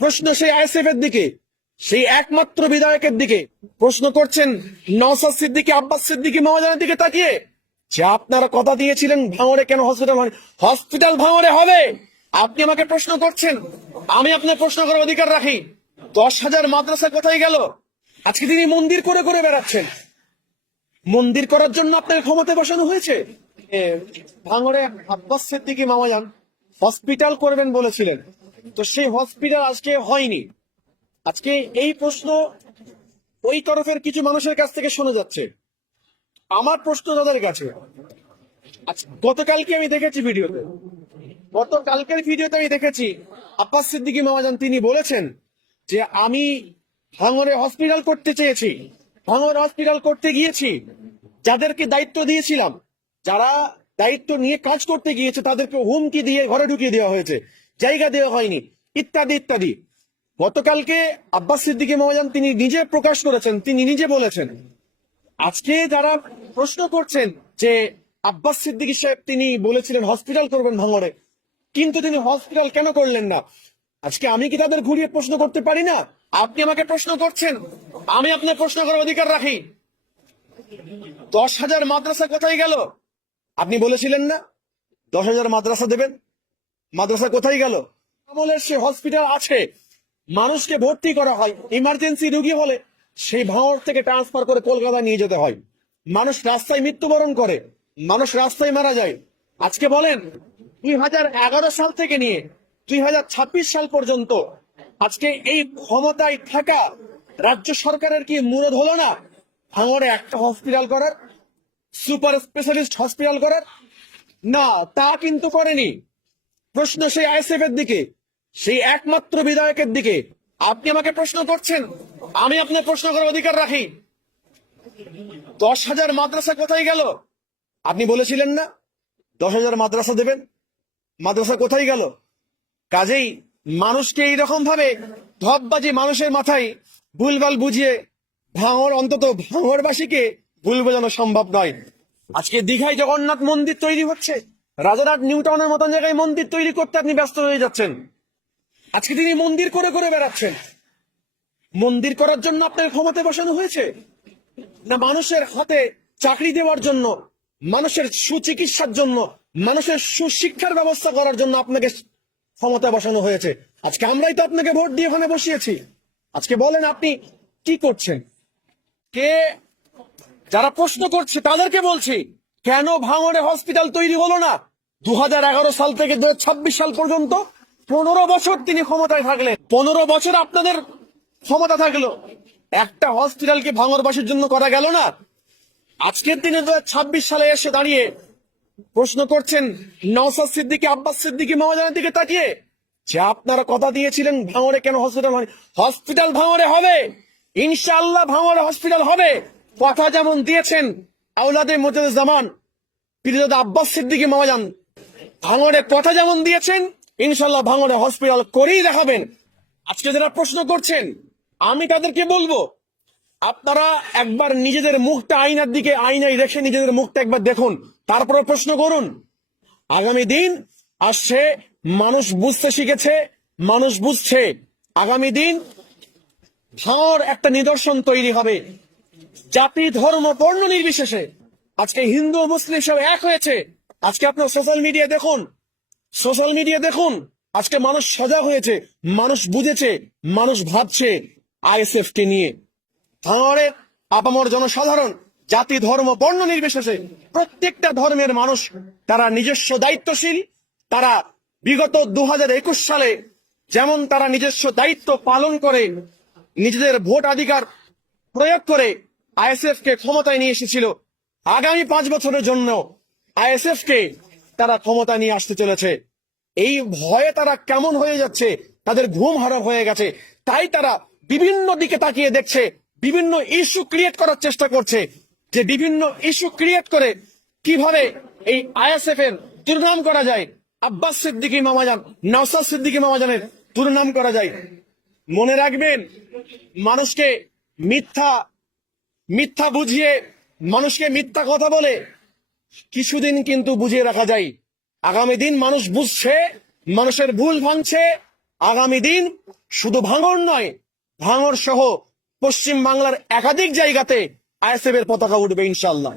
প্রশ্ন সেই আইএসএফ এর দিকে, সেই একমাত্র বিধায়কের দিকে প্রশ্ন করছেন, নওশাদ সিদ্দিকী, আব্বাস সিদ্দিকী মহাজনের দিকে তাকিয়ে, যে আপনারা কথা দিয়েছিলেন ভাঙড়ে কেন হসপিটাল হয়? হসপিটাল ভাঙড়ে হবে। আপনি আমাকে প্রশ্ন করছেন, আমি আপনার প্রশ্ন করার অধিকার রাখি। 10,000 মাদ্রাসা কোথায় গেল? আজকে তিনি মন্দির করে করে বেড়াচ্ছেন। মন্দির করার জন্য আপনাকে ক্ষমতায় বসানো হয়েছে। ভাঙড়ে আব্বাস সিদ্দিকী মামাজান হসপিটাল করবেন বলেছিলেন, তো সেই হসপিটাল আজকে হয়নি। আজকে এই প্রশ্ন ওই তরফের কিছু মানুষের কাছ থেকে শোনা যাচ্ছে। আমার প্রশ্ন তাদের কাছে, গতকালকে আমি দেখেছি ভিডিওতে, গতকালকের ভিডিওতে আমি দেখেছি আব্বাস সিদ্দিকী মামাজান তিনি বলেছেন যে আমি ভাঙড়ে হসপিটাল করতে চেয়েছি, ভাঙড়ে হসপিটাল করতে গিয়েছি, যাদেরকে দায়িত্ব দিয়েছিলাম, যারা দায়িত্ব নিয়ে কাজ করতে গিয়েছে তাদেরকে হুমকি দিয়ে ঘরে ঢুকিয়ে দেওয়া হয়েছে, জায়গা দেওয়া হয়নি, ইত্যাদি ইত্যাদি। গতকালকে আব্বাস সিদ্দিকী মহাজন তিনি নিজে প্রকাশ করেছেন, তিনি নিজে বলেছেন। আজকে যারা প্রশ্ন করছেন যে আব্বাস সিদ্দিকী সাহেব তিনি বলেছিলেন হসপিটাল করবেন ভাঙড়ে, কিন্তু তিনি হসপিটাল কেন করলেন না? আজকে আমি কি তাদের ঘুরিয়ে প্রশ্ন করতে পারি না? আপনি আমাকে প্রশ্ন করছেন, আমি আপনার প্রশ্ন করার অধিকার রাখি। 10,000 মাদ্রাসা কোথায় গেল? আপনি বলেছিলেন না 10,000 মাদ্রাসা দেবেন? মাদ্রাসা কোথায় গেল? আমলের সে হসপিটাল আছে, মানুষকে ভর্তি করা হয়, ইমার্জেন্সি রোগী হলে সেই ভাঙড় থেকে ট্রান্সফার করে কলকাতা নিয়ে যেতে হয়। মানুষ রাস্তায় মৃত্যুবরণ করে, মানুষ রাস্তায় মারা যায়। আজকে বলেন 2011 সাল থেকে নিয়ে 2026 সাল পর্যন্ত আজকে এই ক্ষমতায় থাকা রাজ্য সরকারের কি মুরদ হলো না ভাঙড়ে একটা হসপিটাল করার, সুপার স্পেশালিস্ট হসপিটাল করার? না, তা কিন্তু করেনি। প্রশ্ন সেই আইএসএফ এর দিকে, সেই একমাত্র বিধায়কের দিকে। আপনি আমাকে প্রশ্ন করছেন, আমি আপনার প্রশ্ন করার অধিকার রাখি। 10,000 মাদ্রাসা কোথায় গেল? আপনি বলেছিলেন না 10,000 মাদ্রাসা দেবেন? মাদ্রাসা কোথায় গেল? কাজেই মানুষকে এইরকম ভাবে ধপবাজি মানুষের মাথায় ভুলভাল বুঝিয়ে ভাঙড়, অন্তত ভাঙড়বাসীকে ভুল বোঝানো সম্ভব নয়। আজকে দীঘায় জগন্নাথ মন্দির তৈরি হচ্ছে, রাজারহাট নিউ টাউনের মতন জায়গায় মন্দির তৈরি করতে আপনি ব্যস্ত হয়ে যাচ্ছেন। আজকে তিনি মন্দির করে করে বেড়াচ্ছেন। মন্দির করার জন্য আপনাকে ক্ষমতায় বসানো হয়েছে, না মানুষের হাতে চাকরি দেওয়ার জন্য, মানুষের সুচিকিৎসার জন্য, মানুষের সুশিক্ষার ব্যবস্থা করার জন্য আপনাকে ক্ষমতায় বসানো হয়েছে? আজকে আমরাই তো আপনাকে ভোট দিয়ে ওখানে বসিয়েছি। আজকে বলেন আপনি কি করছেন? কে যারা প্রশ্ন করছে তাদেরকে বলছি, কেন ভাঙড়ে হসপিটাল তৈরি হলো না? 2011 সাল থেকে 2026 সাল পর্যন্ত 15 বছর তিনি ক্ষমতায় থাকলেন। 15 বছর আপনাদের ক্ষমতা থাকলো, একটা হসপিটাল কি ভাঙড়বাসীর জন্য করা গেল না? আজকের দিনে 2026 সালে এসে দাঁড়িয়ে প্রশ্ন করছেন নওশাদ সিদ্দিকী, আব্বাস সিদ্দিকী মহাজনের দিকে তাকিয়ে, যে আপনারা কথা দিয়েছিলেন ভাঙড়ে কেন হসপিটাল হয়? হসপিটাল ভাঙড়ে হবে, ইনশাআল্লাহ ভাঙড়ে হসপিটাল হবে। কথা যেমন দিয়েছেন আওলাদে মুজাদ্দেদ পীরজাদা আব্বাস সিদ্দিকী মহাজন, ভাঙড়ে কথা যেমন দিয়েছেন ইনশাআল্লাহ ভাঙড়ে হসপিটাল করেই দেখাবেন। আজকে যারা প্রশ্ন করছেন আমি তাদেরকে বলবো, আপনারা একবার নিজেদের মুখটা আয়নার দিকে, আয়নায় রেখে নিজেদের মুখটা একবার দেখুন, তারপরে প্রশ্ন করুন। আগামী দিন আসছে, মানুষ বুঝতে শিখেছে, মানুষ বুঝছে। আগামী দিন ভাঙড় একটা নিদর্শন তৈরি হবে, জাতি ধর্ম বর্ণ নির্বিশেষে। আজকে হিন্দু মুসলিম সব এক হয়েছে। আজকে আপনার সোশ্যাল মিডিয়া দেখুন, সোশ্যাল মিডিয়া দেখুন, আজকে মানুষ সজাগ হয়েছে, মানুষ বুঝেছে, মানুষ ভাবছে আইএসএফ কে নিয়ে। ভাঙড়ের আপামর জনসাধারণ জাতি ধর্ম বর্ণ নির্বিশেষে প্রত্যেকটা ধর্মের মানুষ তারা নিজস্ব দায়িত্বশীল। তারা বিগত 2021 সালে যেমন তারা নিজস্ব দায়িত্ব পালন করে নিজেদের ভোটাধিকার প্রয়োগ করে আইএসএফ কে ক্ষমতায় নিয়ে এসেছিল, আগামী 5 বছরের জন্য আইএসএফ কে তারা ক্ষমতা নিয়ে আসতে চলেছে। এই ভয়ে তারা কেমন হয়ে যাচ্ছে, তাদের ঘুম হারাম হয়ে গেছে, তাই তারা বিভিন্ন দিকে তাকিয়ে দেখছে, বিভিন্ন ইস্যু ক্রিয়েট করার চেষ্টা করছে, যে বিভিন্ন ইস্যু ক্রিয়েট করে কিভাবে এই আইএসএফ এর দুর্নাম করা যায়, আব্বাস সিদ্দিকী মামাজান, নওশাদ সিদ্দিকী মামাজানের দুর্নাম করা যায়। মনে রাখবেন, মানুষকে মিথ্যা মিথ্যা বুঝিয়ে, মানুষকে মিথ্যা কথা বলে কিছুদিন কিন্তু বুঝিয়ে রাখা যায়। আগামী দিন মানুষ বুঝছে, মানুষের ভুল ভাঙছে, আগামী দিন শুধু ভাঙড় নয়, ভাঙড় সহ পশ্চিম বাংলার একাধিক জায়গাতে আইএসএফ এর পতাকা উঠবে ইনশাল্লাহ।